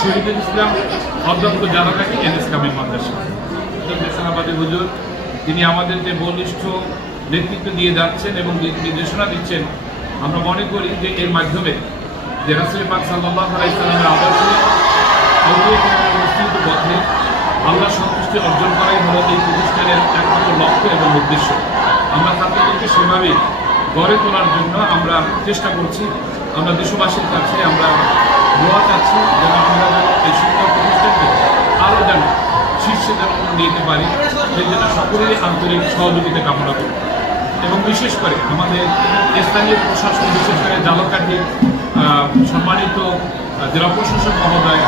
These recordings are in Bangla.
শহীদুল ইসলাম অধ্যক্ষ জানালাকি এনএস কামিল মাদ্রাসা দেশনাবাদী হুজুর, তিনি আমাদের যে বলিষ্ঠ নেতৃত্ব দিয়ে যাচ্ছেন এবং নির্দেশনা দিচ্ছেন, আমরা মনে করি যে এর মাধ্যমে যে রাসূল পাক সাল্লাল্লাহু আলাইহি ওয়াসাল্লামের আদর্শে অবস্থিত পথে আল্লাহ সন্তুষ্টি অর্জন করাই হলো এই প্রতিষ্ঠানের একমাত্র লক্ষ্য এবং উদ্দেশ্য। আমরা ছাত্রদেরকে সেভাবে গড়ে তোলার জন্য আমরা চেষ্টা করছি। আমরা দেশবাসীর কাছে আমরা দোয়া চাচ্ছি যেন আমরা এই শিক্ষা প্রতিষ্ঠানকে আরও যেন শীর্ষে যেন নিতে পারি, সেই জন্য সকলেরই আন্তরিক সহযোগিতা কামনা করি। এবং বিশেষ করে আমাদের স্থানীয় প্রশাসন, বিশেষ করে জালকাঠির সম্মানিত জেলা প্রশাসক মহোদয়,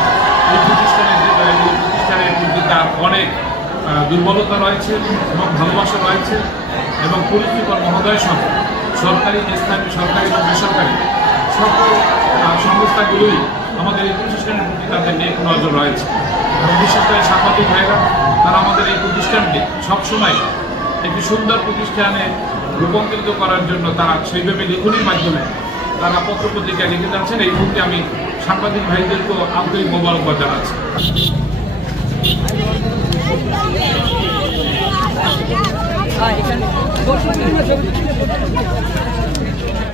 এই প্রতিষ্ঠানের প্রতি তার অনেক দুর্বলতা রয়েছে এবং ভালোবাসা রয়েছে, এবং পরিচিকর মহোদয় সহ সরকারি, স্থানীয় সরকারি এবং বেসরকারি সকল সংস্থাগুলোই আমাদের এই প্রতিষ্ঠানের প্রতি তাদের নেক নজর রয়েছে। এবং বিশেষ করে সাংবাদিক ভাইরা, তারা আমাদের এই প্রতিষ্ঠানকে সবসময় একটি সুন্দর প্রতিষ্ঠানে রূপান্তরিত করার জন্য তারা সেইভাবে লেখনির মাধ্যমে তারা পত্রপত্রিকা লিখে যাচ্ছেন। এই মুহূর্তে আমি সাংবাদিক ভাইদেরকেও আন্তরিক মোবারকবাদ জানাচ্ছি।